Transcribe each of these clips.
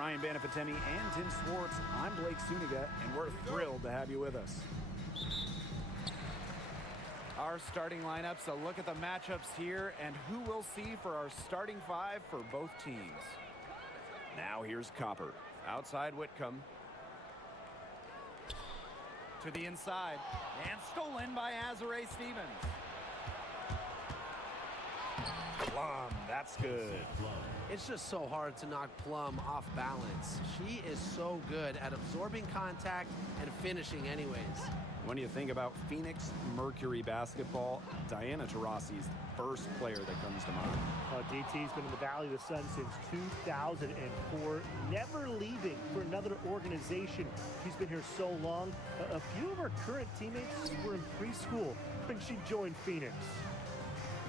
Ryan Banafitemi and Tim Swartz, I'm Blake Suniga, and we're thrilled to have you with us. Our starting lineups, a look at the matchups here and who we'll see for our starting five for both teams. Now here's Copper. Outside Whitcomb. To the inside. And stolen by Azare Stevens. Plum, that's good. It's just so hard to knock Plum off balance. She is so good at absorbing contact and finishing anyways. When you think about Phoenix Mercury basketball, Diana Taurasi's the first player that comes to mind. DT's been in the Valley of the Sun since 2004, never leaving for another organization. She's been here so long. A few of her current teammates were in preschool when she joined Phoenix.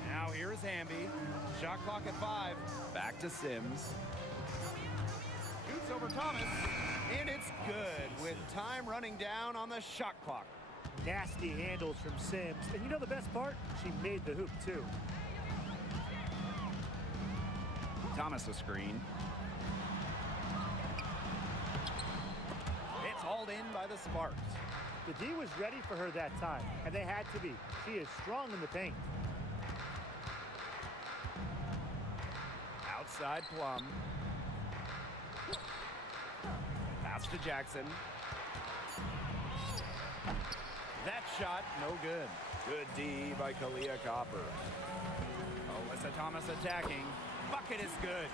Now here's Hamby. Shot clock at 5. Back to Sims. Shoots over Thomas. And it's good with time running down on the shot clock. Nasty handles from Sims. And you know the best part? She made the hoop too. Thomas a screen. It's hauled in by the Sparks. The D was ready for her that time, and they had to be. She is strong in the paint. Outside Plum. Pass to Jackson. That shot, no good. Good D by Kalia Copper. Alyssa Thomas attacking. Bucket is good.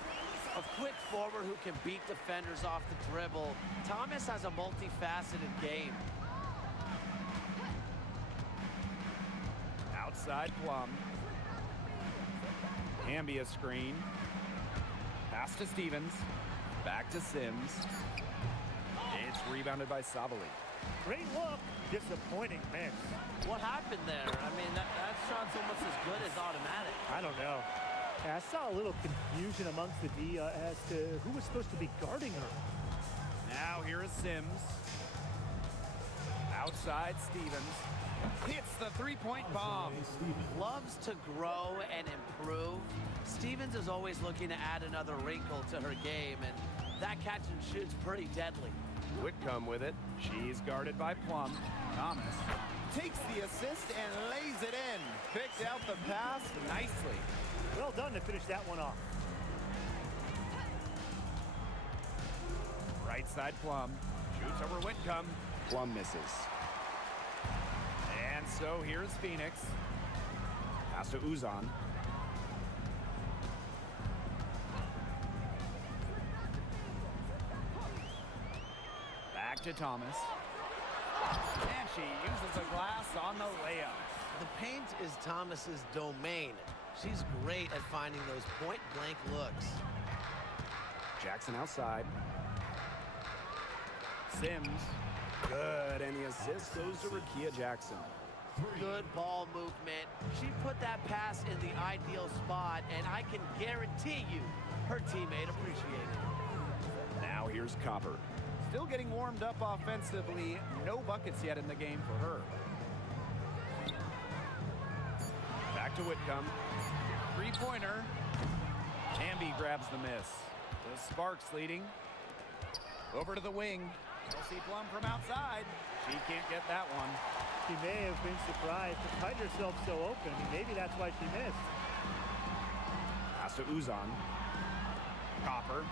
A quick forward who can beat defenders off the dribble. Thomas has a multifaceted game. Outside Plum. Hamby a screen. Pass to Stevens. Back to Sims. It's rebounded by Sabali. Great look, disappointing miss. What happened there? I mean, that shot's almost as good as automatic. I don't know. I saw a little confusion amongst the D as to who was supposed to be guarding her. Now here is Sims. Outside Stevens. Hits the three-point bomb. Loves to grow and improve. Stevens is always looking to add another wrinkle to her game, and that catch and shoot's pretty deadly. Whitcomb with it. She's guarded by Plum. Thomas takes the assist and lays it in. Picked out the pass nicely. Well done to finish that one off. Right side Plum. Shoots over Whitcomb. Plum misses. And so here's Phoenix. Pass to Uzan. Back to Thomas. And she uses a glass on the layup. The paint is Thomas's domain. She's great at finding those point-blank looks. Jackson outside. Sims. Good, and the assist goes to Rakia Jackson. Good ball movement. She put that pass in the ideal spot, and I can guarantee you her teammate appreciated it. Now here's Copper. Still getting warmed up offensively. No buckets yet in the game for her. Back to Whitcomb. Three-pointer. Hamby grabs the miss. The Sparks leading. Over to the wing. We'll see Plum from outside. She can't get that one. She may have been surprised to find herself so open. Maybe that's why she missed. Pass to Uzan. Copper.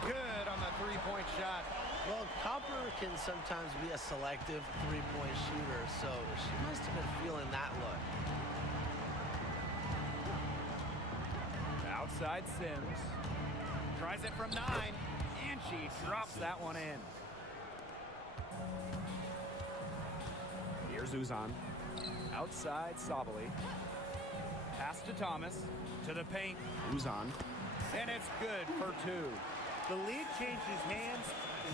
Good on the three-point shot. Well, Copper can sometimes be a selective three-point shooter, so she must have been feeling that look. Outside Sims. Tries it from 9, and she drops that one in. Here's Uzan. Outside Sabali. Pass to Thomas. To the paint. Uzan. And it's good for 2. The lead changes hands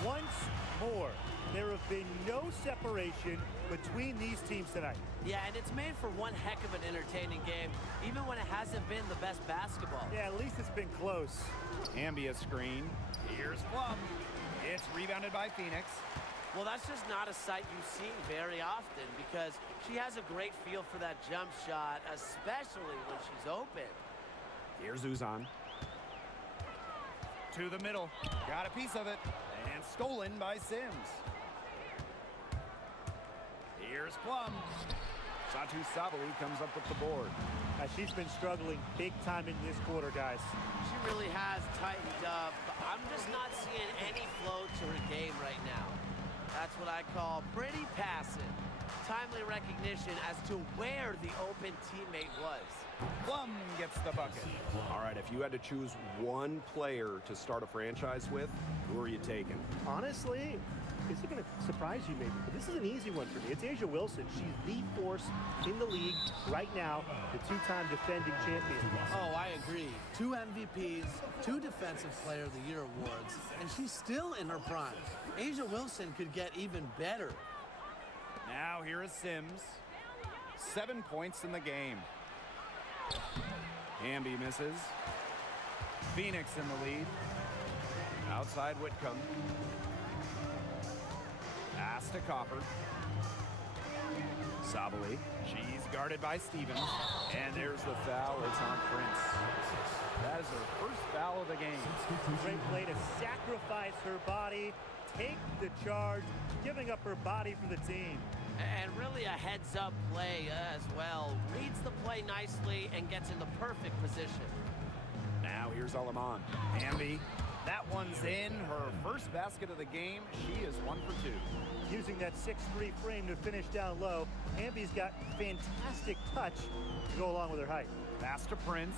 once more. There have been no separation between these teams tonight. Yeah, and it's made for one heck of an entertaining game, even when it hasn't been the best basketball. Yeah, at least it's been close. Hamby a screen. Here's Plum. It's rebounded by Phoenix. Well, that's just not a sight you see very often because she has a great feel for that jump shot, especially when she's open. Here's Uzan. To the middle. Got a piece of it. And stolen by Sims. Here's Plum. Satu Sabali comes up with the board. She's been struggling big time in this quarter, guys. She really has tightened up. I'm just not seeing any flow to her game right now. That's what I call pretty passive. Timely recognition as to where the open teammate was. Plum gets the bucket. All right, if you had to choose one player to start a franchise with, who are you taking? Honestly, this is going to surprise you maybe, but this is an easy one for me. It's A'ja Wilson. She's the force in the league right now, the two-time defending champion. Oh, I agree. 2 MVPs, 2 Defensive Player of the Year awards, and she's still in her prime. A'ja Wilson could get even better. Now here is Sims. 7 points in the game. Hamby misses. Phoenix in the lead. Outside Whitcomb. Pass to Copper. Sabali. She's guarded by Stevens. And there's the foul. It's on Prince. That is her first foul of the game. Great play to sacrifice her body, take the charge, giving up her body for the team. And really a heads-up play as well. Reads the play nicely and gets in the perfect position. Now here's Alaman. Hamby. That one's in. Her first basket of the game. She is 1 for 2. Using that 6'3" frame to finish down low, Hamby's got fantastic touch to go along with her height. Pass to Prince.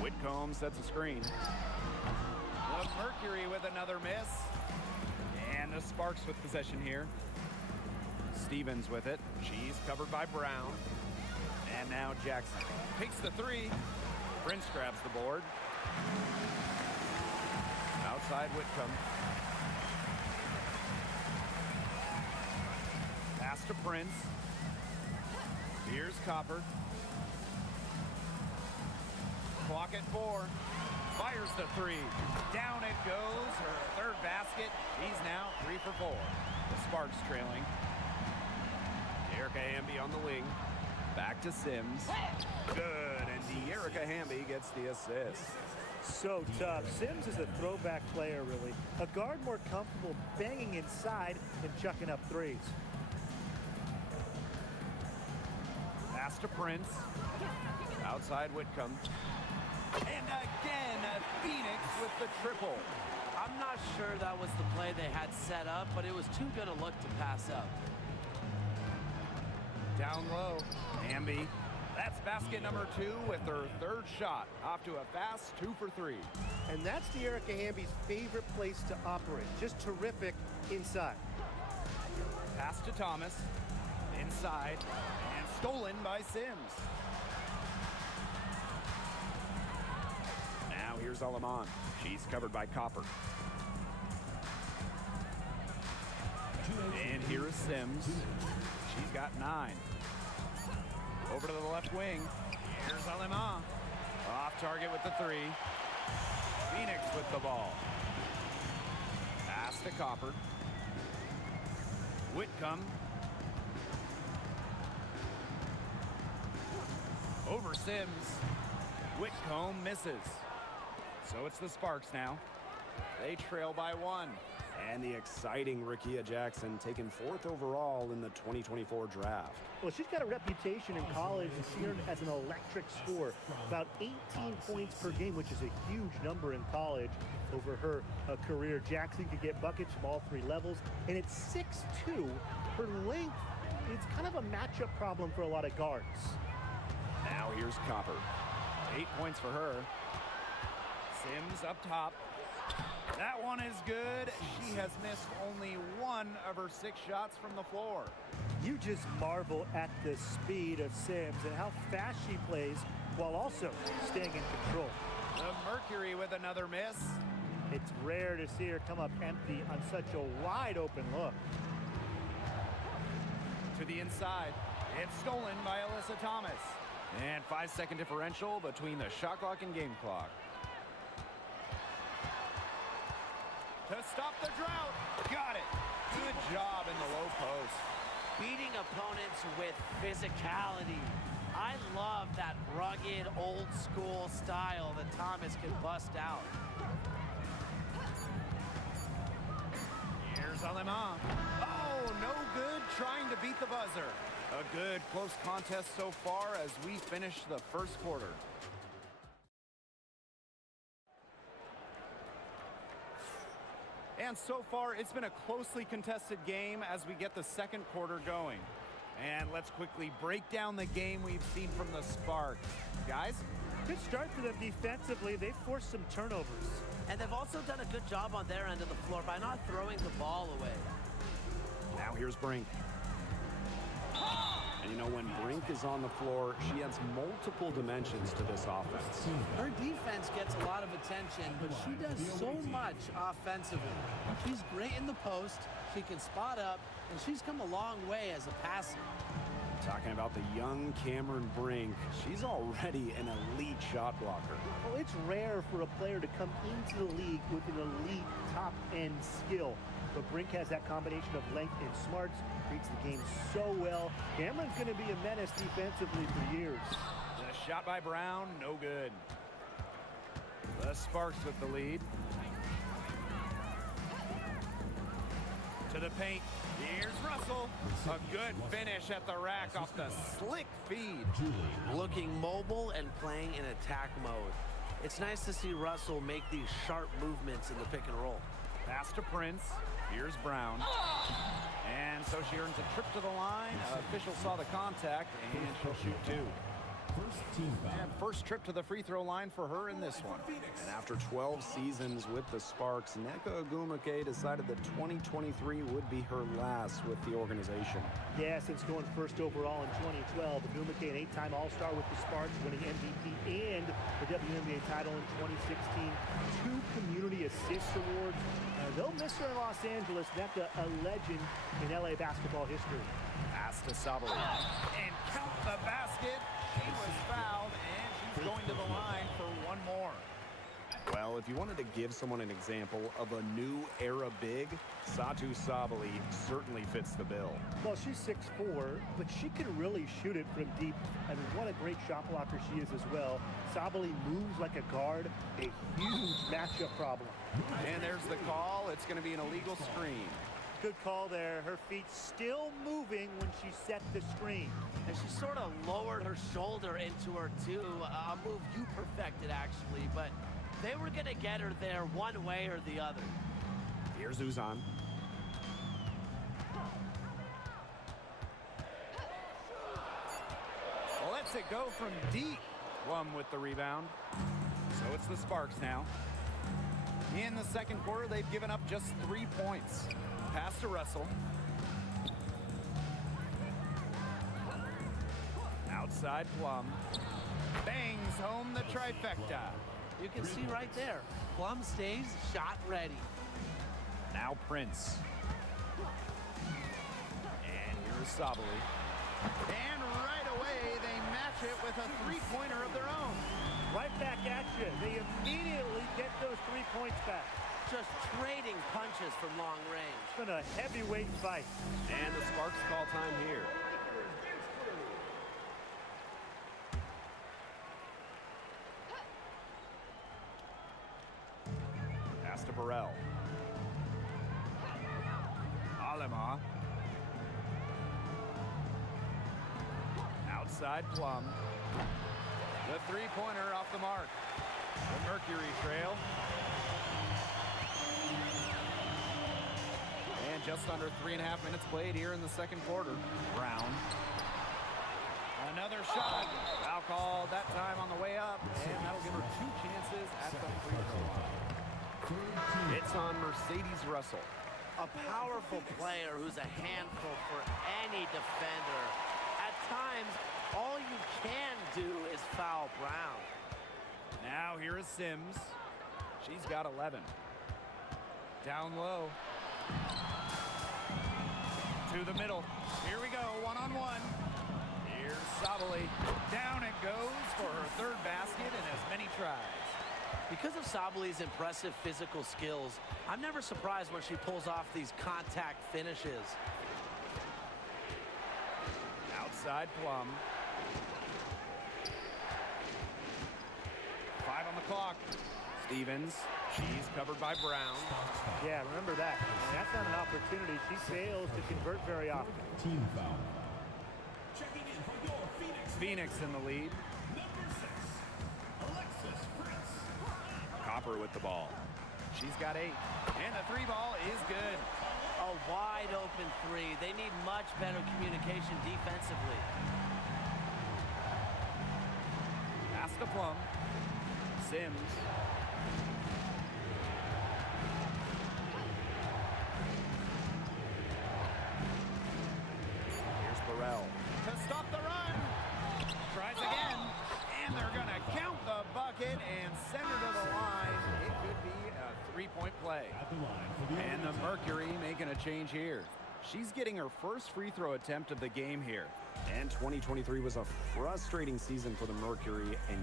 Whitcomb sets a screen. The Mercury with another miss. And the Sparks with possession here. Stevens with it. She's covered by Brown. And now Jackson takes the 3. Prince grabs the board. Outside Whitcomb. Pass to Prince. Here's Copper. Clock at 4. Fires the 3. Down it goes. Her third basket. She's now 3 for 4. The Sparks trailing. Erica Hamby on the wing. Back to Sims. Good. And Erica Hamby gets the assist. So tough. Sims is a throwback player, really. A guard more comfortable banging inside than chucking up threes. Pass to Prince. Outside Whitcomb. And again, Phoenix with the triple. I'm not sure that was the play they had set up, but it was too good a look to pass up. Down low. Hamby. That's basket number 2 with her third shot. Off to a fast 2 for 3. And that's Erica Hamby's favorite place to operate. Just terrific inside. Pass to Thomas. Inside. And stolen by Sims. Now here's Alaman. She's covered by Copper. And here is Sims. She's got 9. Over to the left wing. Here's Alaman. Off target with the 3. Phoenix with the ball. Pass to Copper. Whitcomb. Over Sims. Whitcomb misses. So it's the Sparks now. They trail by 1. And the exciting Rickea Jackson taken 4th overall in the 2024 draft. Well, she's got a reputation in college and seen her as an electric scorer. About 18 points per game, which is a huge number in college over her career. Jackson could get buckets from all 3 levels. And at 6'2", her length, it's kind of a matchup problem for a lot of guards. Now here's Copper. 8 points for her. Sims up top. That one is good. She has missed only 1 of her 6 shots from the floor. You just marvel at the speed of Sims and how fast she plays while also staying in control. The Mercury with another miss. It's rare to see her come up empty on such a wide open look. To the inside. It's stolen by Alyssa Thomas. And 5-second differential between the shot clock and game clock. To stop the drought. Got it. Good job in the low post. Beating opponents with physicality. I love that rugged, old-school style that Thomas can bust out. Here's Alema. Oh, no good trying to beat the buzzer. A good close contest so far as we finish the first quarter. And so far, it's been a closely contested game as we get the second quarter going. And let's quickly break down the game we've seen from the Sparks. Guys? Good start for them defensively. They forced some turnovers. And they've also done a good job on their end of the floor by not throwing the ball away. Now here's Brink. And you know, when Brink is on the floor, she adds multiple dimensions to this offense. Her defense gets a lot of attention, but she does so much offensively. She's great in the post, she can spot up, and she's come a long way as a passer. Talking about the young Cameron Brink, she's already an elite shot blocker. Well, it's rare for a player to come into the league with an elite top-end skill. But Brink has that combination of length and smarts, reads the game so well. Cameron's going to be a menace defensively for years. The shot by Brown, no good. The Sparks with the lead. To the paint. Here's Russell. A good finish at the rack off the slick feed. Looking mobile and playing in attack mode. It's nice to see Russell make these sharp movements in the pick and roll. Pass to Prince. Here's Brown. And so she earns a trip to the line. Official saw the contact, and she'll shoot two. And first trip to the free throw line for her in this one. And after 12 seasons with the Sparks, Nneka Ogwumike decided that 2023 would be her last with the organization. Yeah, since going first overall in 2012, Ogwumike, an 8-time All-Star with the Sparks, winning MVP and the WNBA title in 2016. 2 community assist awards. They'll miss her in Los Angeles. Nneka, a legend in LA basketball history. Pass to Sabali. And count the basket. She was fouled, and she's going to the line for one more. Well, if you wanted to give someone an example of a new era big, Satou Sabali certainly fits the bill. Well, she's 6'4", but she can really shoot it from deep. I mean, what a great shot blocker she is as well. Sabali moves like a guard, a huge matchup problem. And there's the call. It's going to be an illegal screen. Good call there. Her feet still moving when she set the screen. And she sort of lowered her shoulder into her, too. A move you perfected, actually. But they were going to get her there one way or the other. Here's Uzan. Well, lets it go from deep. Plum with the rebound. So it's the Sparks now. In the second quarter, they've given up just 3 points. Pass to Russell. Outside Plum. Bangs home the trifecta. You can see right there. Plum stays shot ready. Now Prince. And here's Sabali. And right away, they match it with a three-pointer of their own. Right back at you. They immediately get those 3 points back. Just trading punches from long range. It's been a heavyweight fight. And the Sparks call time here. Pass to Burrell. Alema. Outside Plum. The three-pointer off the mark. The Mercury trail. And just under 3.5 minutes played here in the second quarter. Brown. Another shot. Foul call that time on the way up. And that'll give her 2 chances at the free throw line. It's on Mercedes Russell. A powerful player who's a handful for any defender. At times, all you can do is foul Brown. Now here is Sims. She's got 11. Down low. To the middle. Here we go, one-on-one. Here's Sabali. Down it goes for her third basket in as many tries. Because of Sabali's impressive physical skills, I'm never surprised when she pulls off these contact finishes. Outside Plum. the clock. Stevens, she's covered by Brown. Yeah, remember that. And that's not an opportunity she fails to convert very often. Team foul. Checking in for your Phoenix in the lead. Copper with the ball. She's got 8. And the 3 ball is good. A wide open 3. They need much better communication defensively. Pass to Plum. Sims. Here's Burrell. To stop the run. Tries again. And they're going to count the bucket and send her to the line. It could be a 3-point play. at the line for the And the Mercury making a change here. She's getting her first free throw attempt of the game here. And 2023 was a frustrating season for the Mercury, a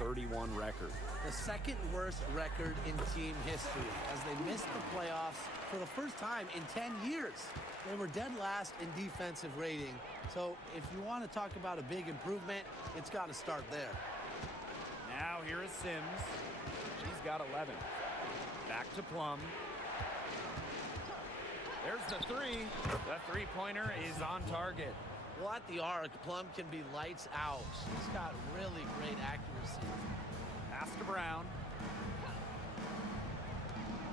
9-31 record. The second worst record in team history as they missed the playoffs for the first time in 10 years. They were dead last in defensive rating. So if you want to talk about a big improvement, it's got to start there. Now here is Sims. She's got 11. Back to Plum. There's the 3. The 3-pointer is on target. Well, at the arc, Plum can be lights out. She's got really great accuracy. Pass to Brown.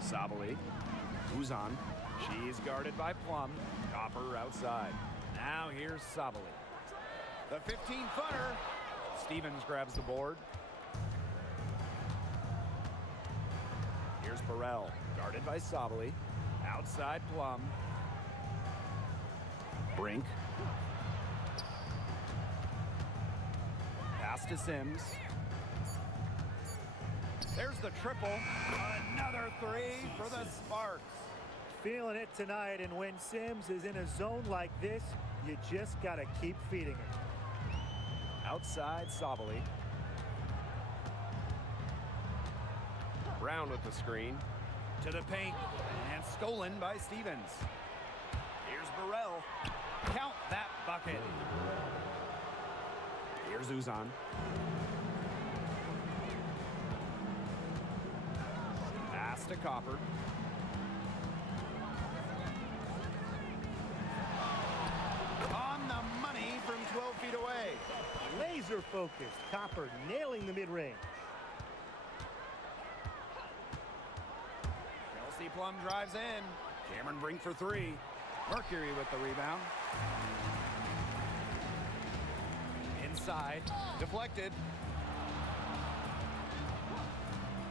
Sabali. Uzan. She's guarded by Plum. Copper outside. Now here's Sabali. The 15-footer. Stevens grabs the board. Here's Burrell. Guarded by Sabali. Outside Plum. Brink. Pass to Sims. There's the triple. Another 3 for the Sparks. Feeling it tonight, and when Sims is in a zone like this, you just got to keep feeding her. Outside Sabali. Brown with the screen. To the paint. And stolen by Stevens. Here's Burrell. Count that bucket. Here's Uzan. Pass to Copper. On the money from 12 feet away. Laser focused. Copper nailing the mid-range. Kelsey Plum drives in. Cameron Brink for 3. Mercury with the rebound. Inside. Deflected.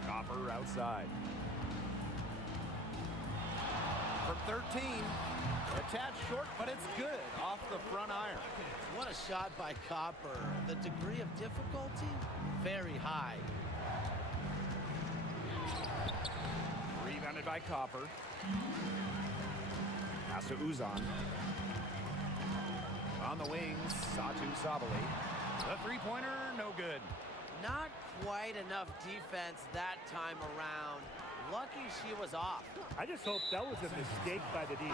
Copper outside. From 13. Attached short, but it's good. Off the front iron. What a shot by Copper. The degree of difficulty, very high. Rebounded by Copper. Pass to Uzan. On the wings, Satu Sabali. The 3-pointer, no good. Not quite enough defense that time around. Lucky she was off. I just hope that was a mistake by the D,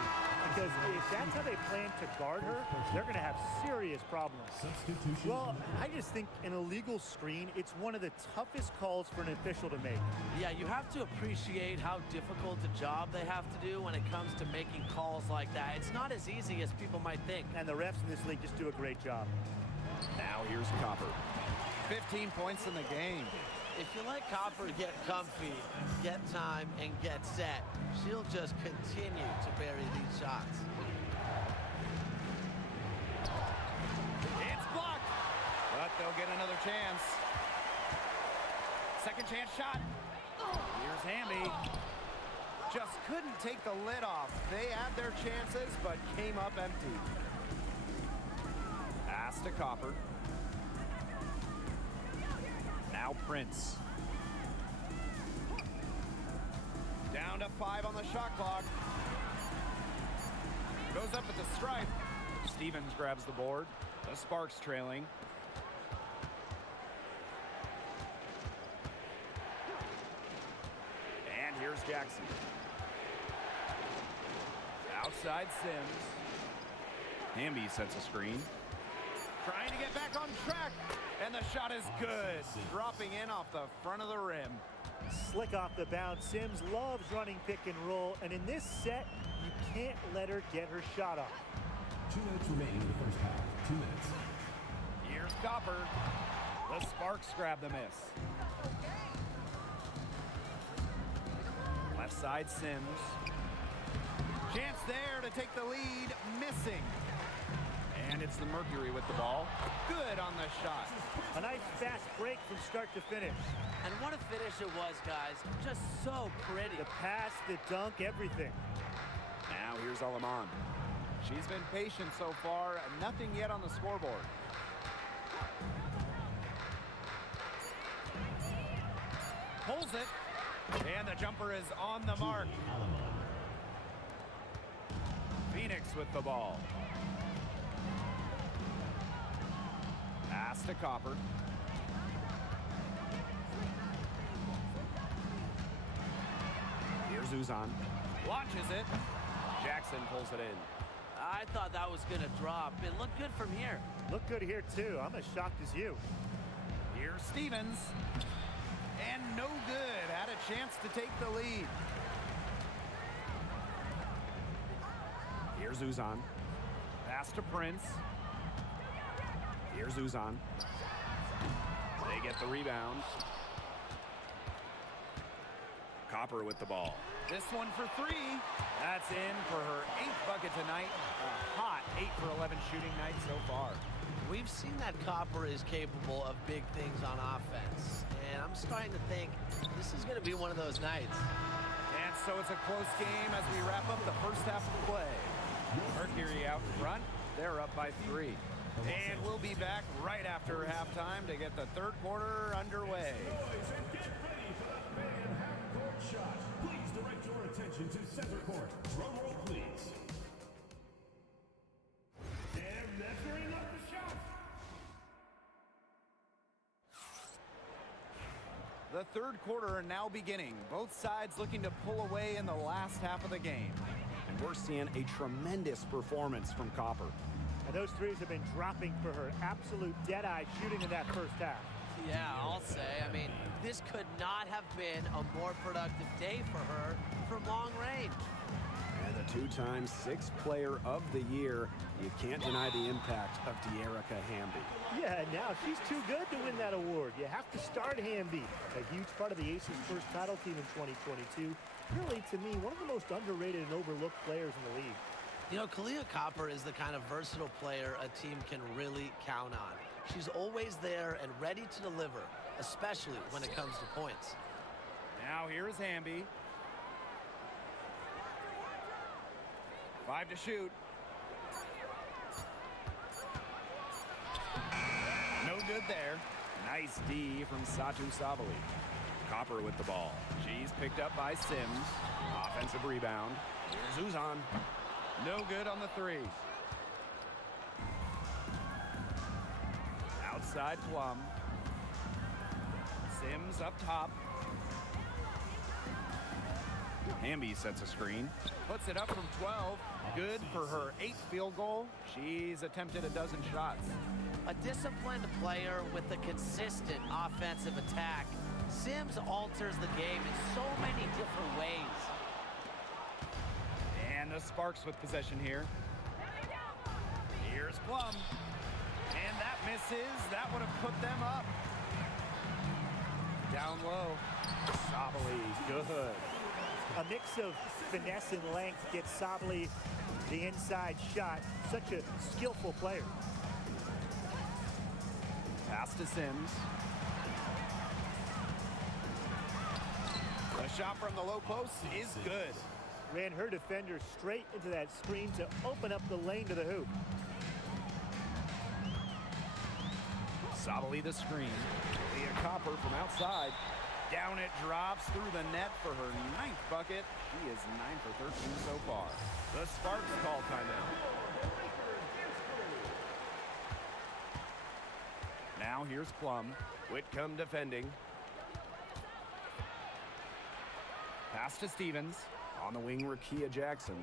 because if that's how they plan to guard her, they're going to have serious problems. substitution. Well, I just think an illegal screen, it's one of the toughest calls for an official to make. Yeah, you have to appreciate how difficult a job they have to do when it comes to making calls like that. It's not as easy as people might think. And the refs in this league just do a great job. Now here's Copper. 15 points in the game. If you let Copper get comfy, get time, and get set, she'll just continue to bury these shots. It's blocked, but they'll get another chance. Second chance shot. Here's Hamby. Just couldn't take the lid off. They had their chances, but came up empty. Pass to Copper. Now Prince. Down to 5 on the shot clock. Goes up at the stripe. Stevens grabs the board. The Sparks trailing. And here's Jackson. Outside Sims. Hamby sets a screen. Trying to get back on track. And the shot is good. Dropping in off the front of the rim. Slick off the bounce. Sims loves running pick and roll. And in this set, you can't let her get her shot off. 2 minutes remaining in the first half. 2 minutes. Here's Copper. The Sparks grab the miss. Left side Sims. Chance there to take the lead. Missing. And it's the Mercury with the ball. Good on the shot. A nice fast break from start to finish. And what a finish it was, guys. Just so pretty. The pass, the dunk, everything. Now here's Alaman. She's been patient so far. Nothing yet on the scoreboard. Pulls it. And the jumper is on the mark. Phoenix with the ball. Pass to Copper. Here's Uzan. Launches it. Jackson pulls it in. I thought that was going to drop. It looked good from here. Look good here, too. I'm as shocked as you. Here's Stevens. And no good. Had a chance to take the lead. Here's Uzan. Pass to Prince. Here's Uzan. They get the rebound. Copper with the ball. This one for three. That's in for her 8th bucket tonight. A hot 8 for 11 shooting night so far. We've seen that Copper is capable of big things on offense. And I'm starting to think this is going to be one of those nights. And so it's a close game as we wrap up the first half of play. Mercury out in front. They're up by 3. And we'll be back right after halftime to get the third quarter underway. Boys, and get ready for the fan half-court shot. Please direct your attention to center court. Drum roll, please. And Mercury up the shot. The third quarter now beginning. Both sides looking to pull away in the last half of the game. And we're seeing a tremendous performance from Copper. And those threes have been dropping for her. Absolute dead-eye shooting in that first half. Yeah, I'll say. I mean, this could not have been a more productive day for her from long range. And the 2-time 6th player of the year. You can't deny the impact of De'Erica Hamby. Yeah, and now she's too good to win that award. You have to start Hamby. A huge part of the Aces' first title team in 2022. Really, to me, one of the most underrated and overlooked players in the league. You know, Kalia Copper is the kind of versatile player a team can really count on. She's always there and ready to deliver, especially when it comes to points. Now here's Hamby. 5 to shoot. No good there. Nice D from Satu Sabali. Copper with the ball. She's picked up by Sims. Offensive rebound. Here's Uzan. No good on the 3. Outside Plum. Sims up top. Hamby sets a screen. Puts it up from 12. Good for her 8th field goal. She's attempted a dozen shots. A disciplined player with a consistent offensive attack. Sims alters the game in so many different ways. And the Sparks with possession here. Here's Plum. And that misses. That would have put them up. Down low. Sabali, good. A mix of finesse and length gets Sabali the inside shot. Such a skillful player. Pass to Sims. The shot from the low post is good. Ran her defender straight into that screen to open up the lane to the hoop. Sabali the screen. Leah Copper from outside. Down it drops through the net for her 9th bucket. She is 9 for 13 so far. The Sparks call timeout. Now here's Plum. Whitcomb defending. Pass to Stevens. On the wing, Rakia Jackson.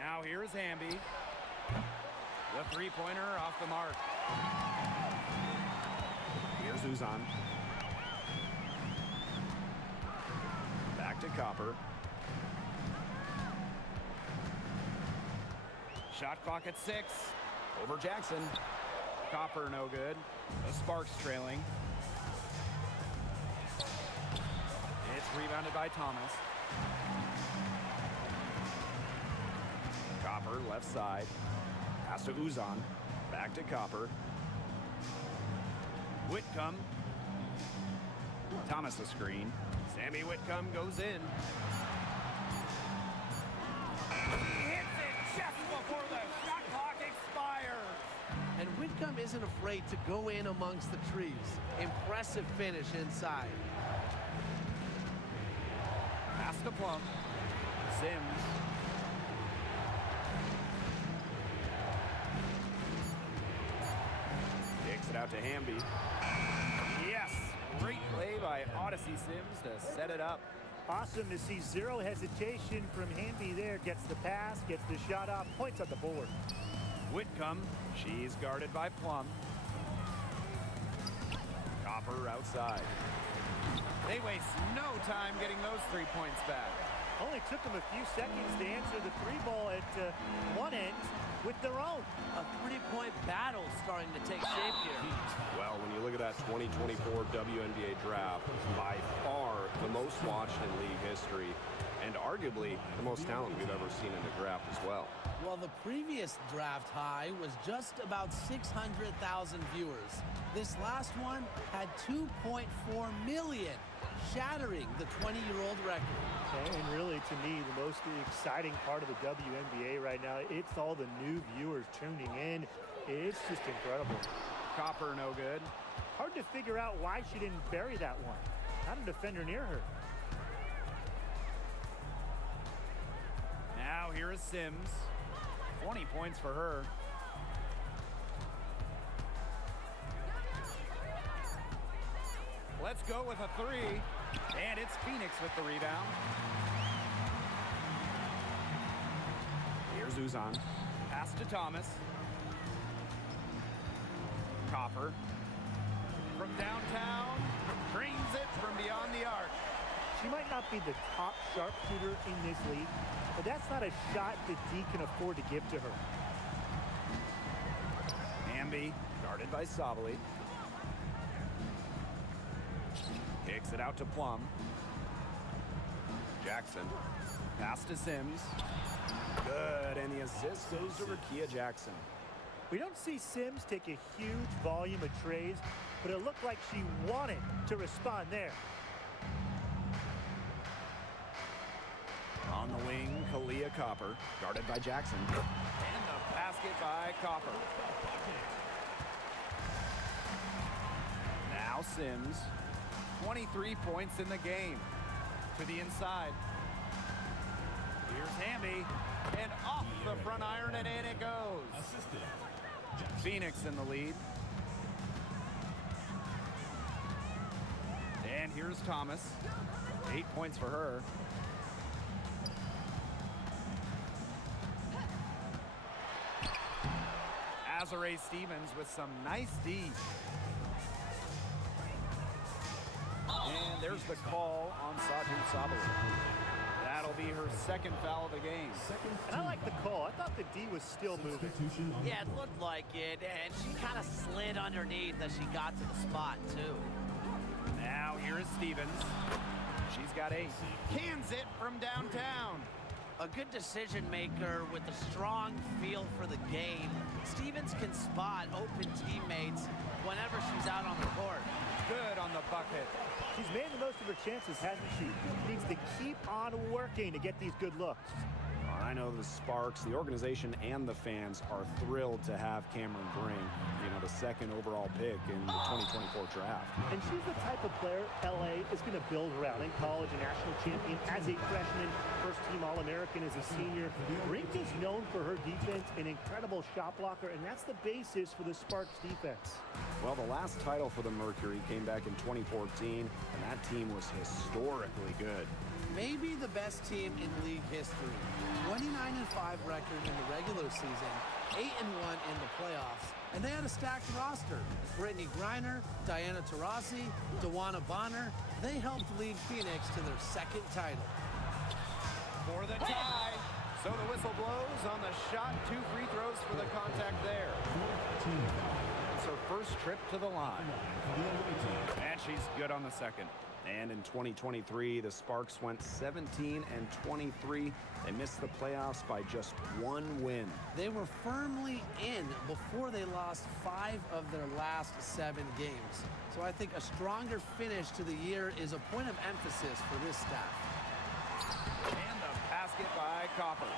Now here's Hamby. The three-pointer off the mark. Here's Uzan. Back to Copper. Shot clock at 6. Over Jackson. Copper no good. The Sparks trailing. It's rebounded by Thomas. Copper left side. Pass to Uzan. Back to Copper. Whitcomb. Thomas a screen. Sammy Whitcomb goes in. He hits it just before the shot clock expires. And Whitcomb isn't afraid to go in amongst the trees. Impressive finish inside. Pass to Plum. Sims. Kicks it out to Hamby. Yes! Great play by Odyssey Sims to set it up. Awesome to see zero hesitation from Hamby there. Gets the pass, gets the shot off, points on the board. Whitcomb. She's guarded by Plum. Copper outside. They waste no time getting those 3 points back. Only took them a few seconds to answer the three ball at one end with their own. A three-point battle starting to take shape here. Well, when you look at that 2024 WNBA draft, by far the most watched in league history, and arguably the most talent we've ever seen in the draft as well. Well, the previous draft high was just about 600,000 viewers. This last one had 2.4 million, shattering the 20-year-old record. And really, to me, the most exciting part of the WNBA right now, it's all the new viewers tuning in. It's just incredible. Copper no good. Hard to figure out why she didn't bury that one. Not a defender near her. Now here is Sims. 20 points for her. Let's go with a 3. And it's Phoenix with the rebound. Here's Uzan. Pass to Thomas. Copper. From downtown. Drains it from beyond the arc. She might not be the top sharpshooter in this league, but that's not a shot that D can afford to give to her. Hamby, guarded by Sabali. Kicks it out to Plum. Jackson. Pass to Sims. Good, and the assist goes to Rakia Jackson. We don't see Sims take a huge volume of trays, but it looked like she wanted to respond there. On the wing, Kalia Copper, guarded by Jackson. And the basket by Copper. Now Sims. 23 points in the game. To the inside. Here's Hamby. And off the front iron, and in it goes. Phoenix in the lead. And here's Thomas. 8 points for her. Azare Stevens with some nice D. And there's the call on Saju Sabali. That'll be her second foul of the game. And I like the call. I thought the D was still moving. Yeah, it looked like it, and she kind of slid underneath as she got to the spot, too. Now here is Stevens. She's got 8. Cans it from downtown. A good decision maker with a strong feel for the game. Stevens can spot open teammates whenever she's out on the court. Good on the bucket. She's made the most of her chances, hasn't she? Needs to keep on working to get these good looks. I know the Sparks, the organization, and the fans are thrilled to have Cameron Brink, the second overall pick in the 2024 draft. And she's the type of player LA is going to build around. In college, a national champion as a freshman, first-team All-American as a senior. Brink is known for her defense, an incredible shot blocker, and that's the basis for the Sparks defense. Well, the last title for the Mercury came back in 2014, and that team was historically good. Maybe the best team in league history. 29-5 record in the regular season, 8-1 in the playoffs, and they had a stacked roster. Brittany Griner, Diana Taurasi, Dawana Bonner, they helped lead Phoenix to their second title. For the tie. So the whistle blows on the shot. 2 free throws for the contact there. It's her first trip to the line. And she's good on the second. And in 2023, the Sparks went 17-23. They missed the playoffs by just 1 win. They were firmly in before they lost 5 of their last 7 games. So I think a stronger finish to the year is a point of emphasis for this staff. And the basket by Copper.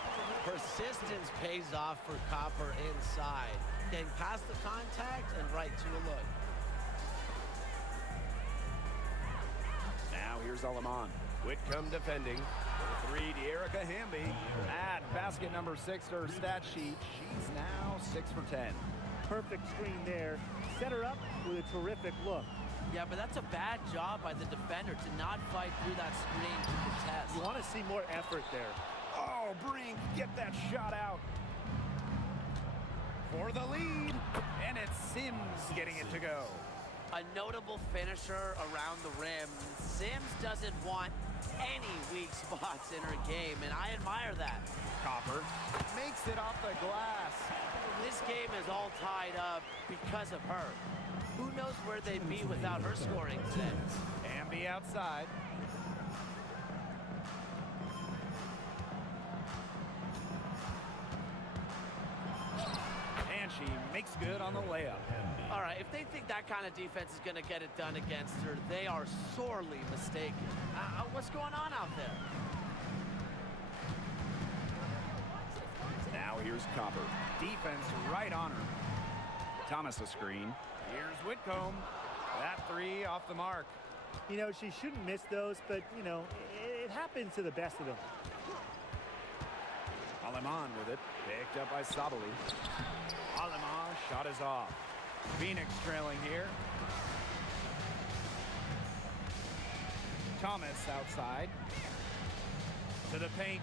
Persistence pays off for Copper inside. Getting past the contact and right to a look. Now here's Alaman. Whitcomb defending. For 3, De'Erica Hamby. Add basket number 6 to her stat sheet. She's now 6 for 10. Perfect screen there. Set her up with a terrific look. Yeah, but that's a bad job by the defender to not fight through that screen to contest. You want to see more effort there. Oh, Brink, get that shot out. For the lead. And it's Sims getting it to go. A notable finisher around the rim. Sims doesn't want any weak spots in her game, and I admire that. Copper makes it off the glass. This game is all tied up because of her. Who knows where they'd be without her scoring today? Hamby outside. And she makes good on the layup. All right, if they think that kind of defense is going to get it done against her, they are sorely mistaken. What's going on out there? Now here's Copper. Defense right on her. Thomas a screen. Here's Whitcomb. That 3 off the mark. You know, she shouldn't miss those, but, you know, it happens to the best of them. Alaman with it. Picked up by Sabali. Alaman shot is off. Phoenix trailing here. Thomas outside. To the paint.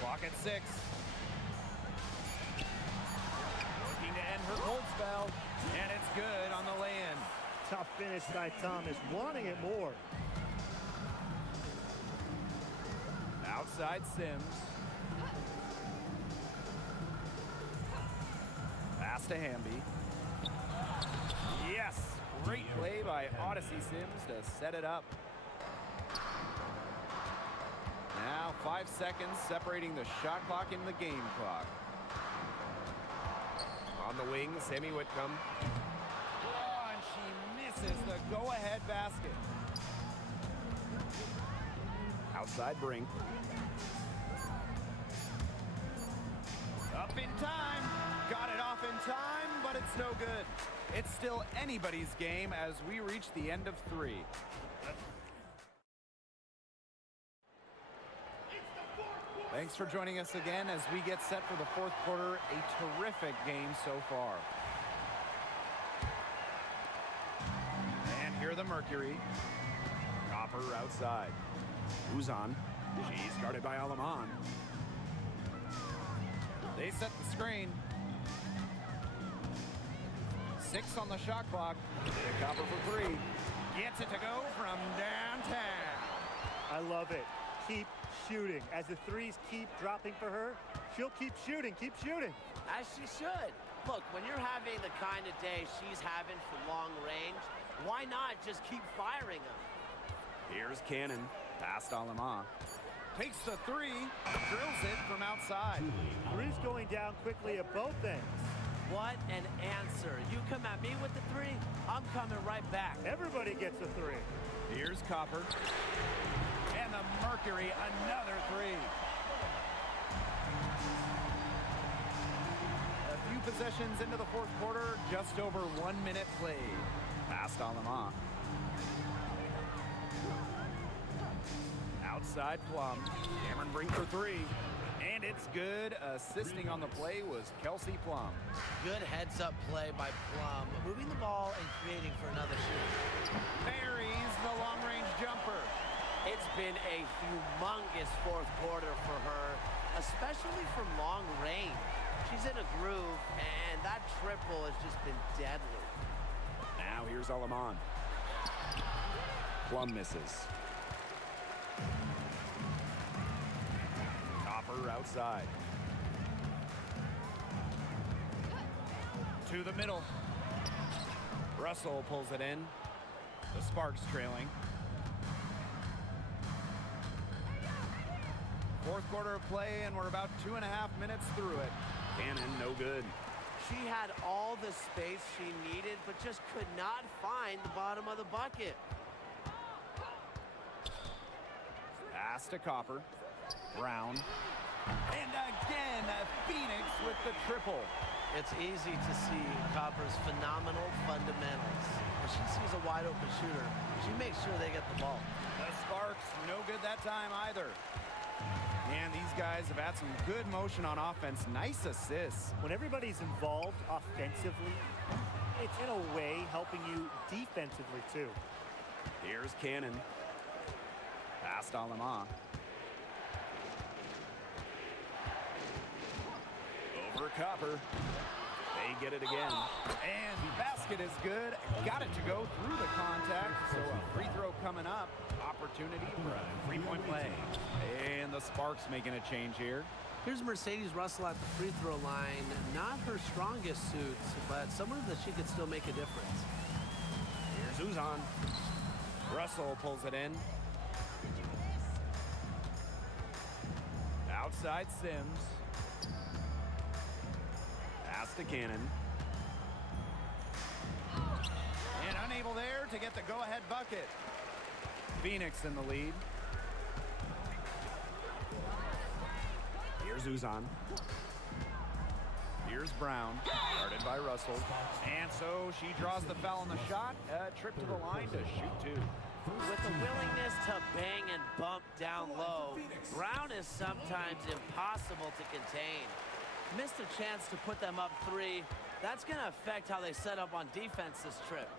Clock at 6. Looking to end her cold spell. And it's good on the lay-in. Tough finish by Thomas, wanting it more. Outside Sims. Pass to Hamby. Yes! Great play by Odyssey Sims to set it up. Now 5 seconds separating the shot clock and the game clock. On the wing, Sammy Whitcomb. Oh, and she misses the go-ahead basket. Outside Brink. Up in time. Got it off in time, but it's no good. It's still anybody's game as we reach the end of 3. Thanks for joining us again as we get set for the 4th quarter. A terrific game so far. And here the Mercury. Copper outside. Uzan. She's guarded by Alaman. They set the screen. 6 on the shot clock. Copper for 3. Gets it to go from downtown. I love it. Keep shooting. As the threes keep dropping for her, she'll keep shooting, As she should. Look, when you're having the kind of day she's having for long range, why not just keep firing them? Here's Cannon. Past Alama. Takes the 3. Drills it from outside. Threes going down quickly at both ends. What an answer. You come at me with the 3, I'm coming right back. Everybody gets a 3. Here's Copper. And the Mercury, another 3. A few possessions into the 4th quarter, just over 1 minute played. Past Alama. Outside Plum. Cameron Brink for 3. And it's good. Assisting on the play was Kelsey Plum. Good heads-up play by Plum, moving the ball and creating for another shooter. Buries the long-range jumper. It's been a humongous fourth quarter for her, especially from long range. She's in a groove, and that triple has just been deadly. Now here's Alaman. Plum misses. Copper outside. To the middle. Russell pulls it in. The Sparks trailing. Fourth quarter of play, and we're about 2.5 minutes through it. Cannon, no good. She had all the space she needed, but just could not find the bottom of the bucket. Pass to Copper. Brown. And again, Phoenix with the triple. It's easy to see Copper's phenomenal fundamentals. When she sees a wide open shooter, she makes sure they get the ball. The Sparks, no good that time either. And these guys have had some good motion on offense. Nice assists. When everybody's involved offensively, it's in a way helping you defensively too. Here's Cannon. Pass to Alama. Over Copper. They get it again. And the basket is good. Got it to go through the contact. So a free throw coming up. Opportunity for a three-point play. And the Sparks making a change here. Here's Mercedes Russell at the free throw line. Not her strongest suits, but somewhere that she could still make a difference. Here's Uzan. Russell pulls it in. Outside Sims. Pass to Cannon. And unable there to get the go-ahead bucket. Phoenix in the lead. Here's Uzan. Here's Brown, guarded by Russell. And so she draws the foul on the shot. Trip to the line to shoot two. With the willingness to bang and bump down low, Brown is sometimes impossible to contain. Missed a chance to put them up three. That's going to affect how they set up on defense this trip.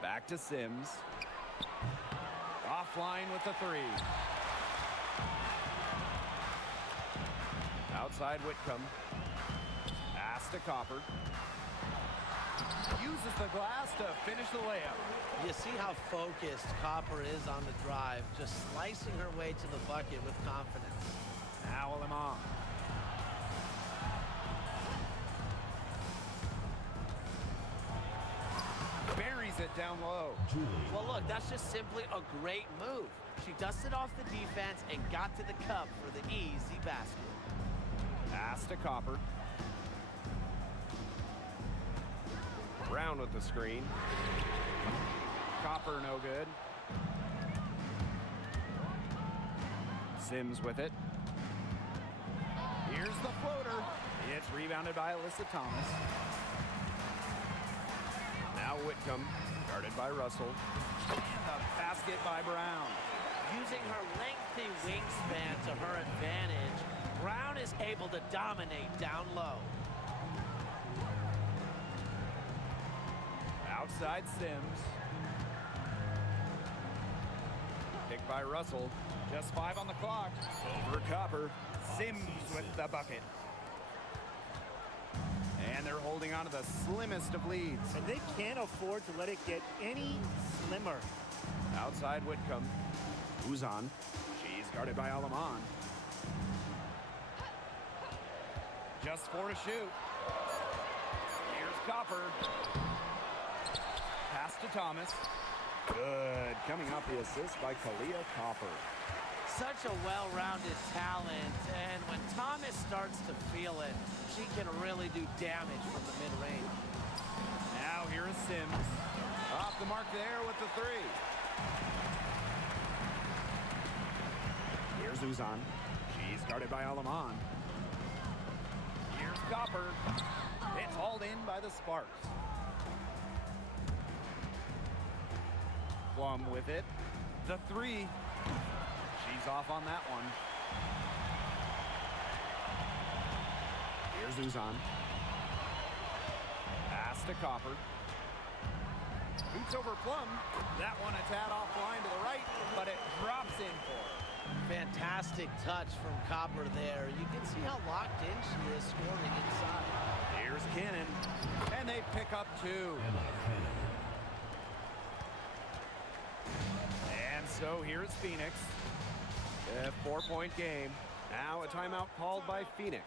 Back to Sims. Offline with the three. Outside Whitcomb. Pass to Copper. Uses the glass to finish the layup. You see how focused Copper is on the drive, just slicing her way to the bucket with confidence. Now Lemon. Buries it down low. Well, look, that's just simply a great move. She dusted off the defense and got to the cup for the easy basket. Pass to Copper. Brown with the screen. Copper no good. Sims with it. Here's the floater. It's rebounded by Alyssa Thomas. Now Whitcomb, guarded by Russell. And the basket by Brown. Using her lengthy wingspan to her advantage, Brown is able to dominate down low. Outside Sims. Picked by Russell. Just 5 on the clock. Over Copper. Sims with the bucket. And they're holding on to the slimmest of leads. And they can't afford to let it get any slimmer. Outside Whitcomb. Uzan. She's guarded by Alaman. Just 4 to shoot. Here's Copper. Pass to Thomas. Good. Coming off the assist by Kalia Copper. Such a well-rounded talent, and when Thomas starts to feel it, she can really do damage from the mid-range. Now here is Sims. Off the mark there with the three. Here's Uzan. She's guarded by Alaman. Here's Copper. It's hauled in by the Sparks. Plum with it. The three. She's off on that one. Here's Uzan. Pass to Copper. Shoots over Plum. That one a tad offline to the right, but it drops in for her. Fantastic touch from Copper there. You can see how locked in she is scoring inside. Here's Cannon, and they pick up 2. And so here's Phoenix. A 4-point game. Now a timeout called by Phoenix.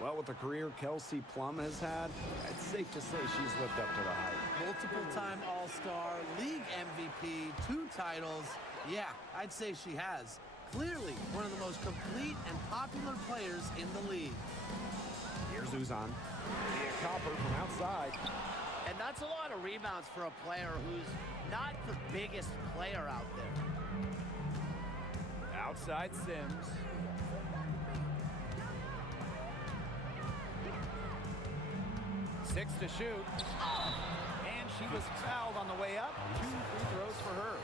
Well, with the career Kelsey Plum has had, it's safe to say she's lived up to the hype. Multiple-time All-Star, league MVP, 2 titles. Yeah, I'd say she has. Clearly one of the most complete and popular players in the league. Here's Uzan. The Copper from outside. And that's a lot of rebounds for a player who's not the biggest player out there. Outside Sims. Six to shoot. And she was fouled on the way up. 2 free throws for her.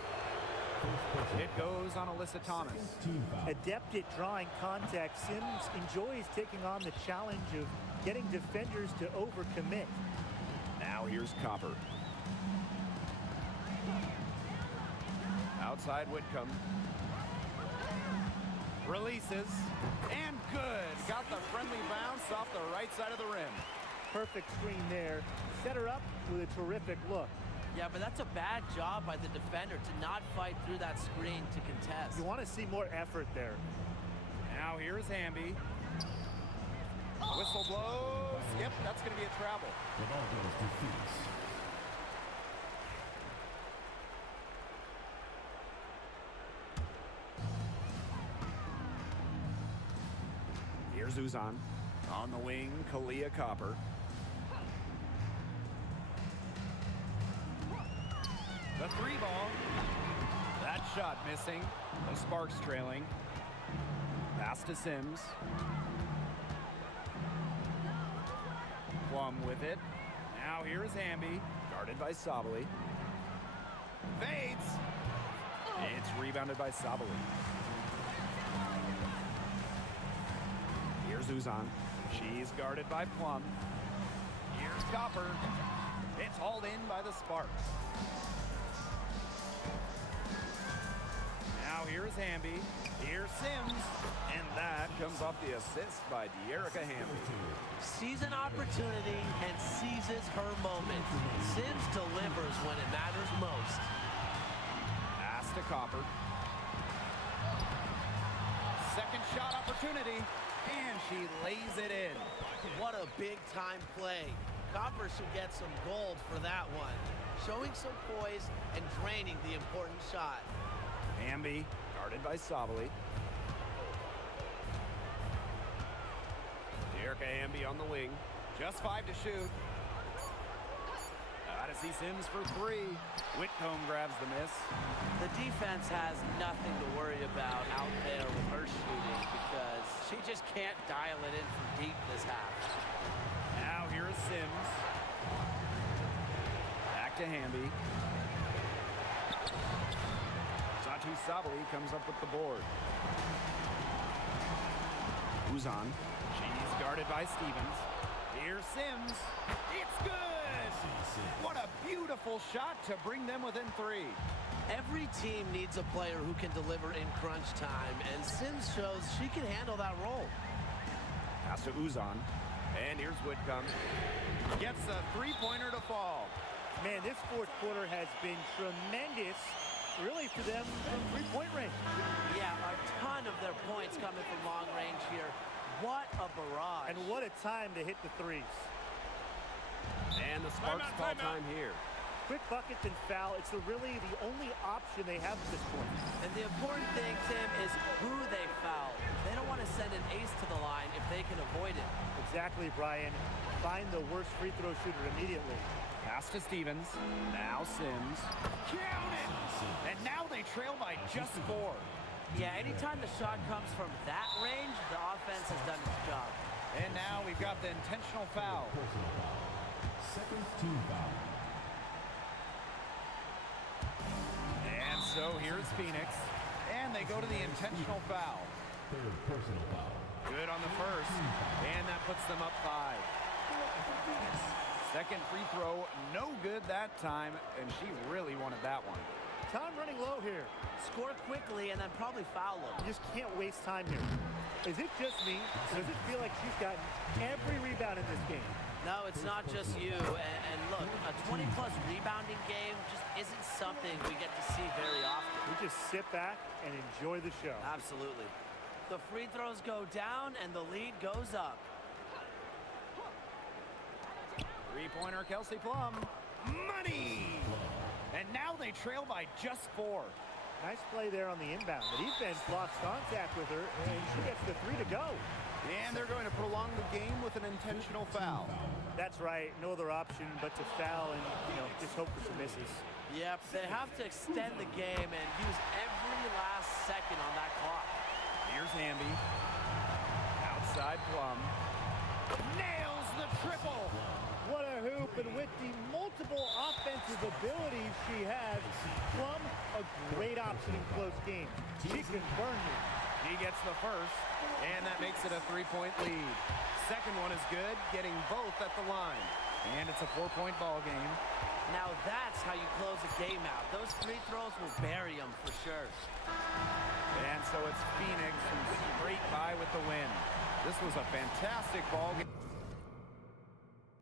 It goes on Alyssa Thomas. Adept at drawing contact, Sims enjoys taking on the challenge of getting defenders to overcommit. Now here's Copper. Outside Whitcomb. Releases. And good. Got the friendly bounce off the right side of the rim. Perfect screen there. Set her up with a terrific look. Yeah, but that's a bad job by the defender to not fight through that screen to contest. You want to see more effort there. Now here's Hamby. Whistle blows. Yep, that's going to be a travel. The ball goes to Phoenix. Here's Uzan. On the wing, Kalia Copper. The 3 ball. That shot missing. The Sparks trailing. Pass to Sims. Plum with it. Now here's Hamby. Guarded by Sabali. Fades. It's rebounded by Sabali. Here's Uzan. She's guarded by Plum. Here's Copper. It's hauled in by the Sparks. Now here's Hamby. Here's Sims. And that comes off the assist by De'Erica Hamby. Sees an opportunity and seizes her moment. Sims delivers when it matters most. Pass to Copper. Second shot opportunity. And she lays it in. What a big-time play. Copper should get some gold for that one. Showing some poise and draining the important shot. Hamby. Guarded by Sabali. De'Erica Hamby on the wing. Just 5 to shoot. Gotta see Sims for 3. Whitcomb grabs the miss. The defense has nothing to worry about out there with her shooting because she just can't dial it in from deep this half. Now here is Sims. Back to Hamby. Satu Sabali comes up with the board. Uzan. She's guarded by Stevens. Here's Sims. It's good! What a beautiful shot to bring them within 3. Every team needs a player who can deliver in crunch time, and Sims shows she can handle that role. Pass to Uzan. And here's Whitcomb. Gets a 3-pointer to fall. Man, this fourth quarter has been tremendous, really, for them from 3-point range. Yeah, a ton of their points coming from long range here. What a barrage. And what a time to hit the threes. And the Sparks call time here. Quick buckets and foul. It's really the only option they have at this point. And the important thing, Tim, is who they foul. They don't want to send an ace to the line if they can avoid it. Exactly, Brian. Find the worst free throw shooter immediately. Pass to Stevens. Now Sims. Count it! And now they trail by just 4. Yeah, anytime the shot comes from that range, the offense has done its job. And now we've got the intentional foul. Personal foul. Second team foul. And so here's Phoenix. And they go to the intentional foul. Third personal foul. Good on the first. And that puts them up 5. Second free throw, no good that time, and she really wanted that one. Time running low here. Score quickly and then probably foul them. You just can't waste time here. Is it just me? Does it feel like she's gotten every rebound in this game? No, it's not just you. And look, a 20-plus rebounding game just isn't something we get to see very often. We just sit back and enjoy the show. Absolutely. The free throws go down and the lead goes up. Three-pointer, Kelsey Plum. Money! And now they trail by just 4. Nice play there on the inbound. The defense lost contact with her, and she gets the 3 to go. And they're going to prolong the game with an intentional foul. That's right. No other option but to foul and, just hope for some misses. Yep, they have to extend the game and use every last second on that clock. Here's Hamby. Outside Plum. Nails the triple. What a hoop, and with the multiple offensive abilities she has, Plum, a great option in close games. She can burn you. He gets the first, and that makes it a 3-point lead. Second one is good, getting both at the line. And it's a 4-point ball game. Now that's how you close a game out. Those free throws will bury them for sure. And so it's Phoenix who scraped by with the win. This was a fantastic ball game.